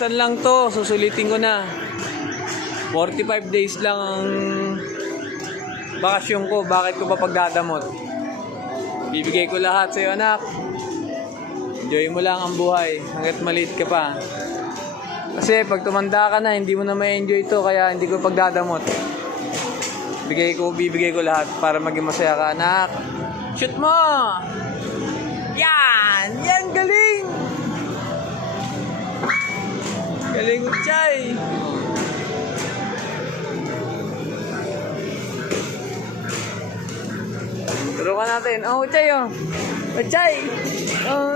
Saan lang to, susulitin ko na. 45 days lang ang bakasyon ko, bakit ko pa pagdadamot? Bibigay ko lahat sa'yo anak. Enjoy mo lang ang buhay hanggat maliit ka pa. Kasi pag tumanda ka na, hindi mo na ma-enjoy ito, kaya hindi ko pagdadamot. Bibigay ko lahat para maging masaya ka anak. Shoot mo! Yan! Yan, galing! Galing mo, Chay! Turukan natin. Oh, Chay, oh! Oh, Chay! Oh,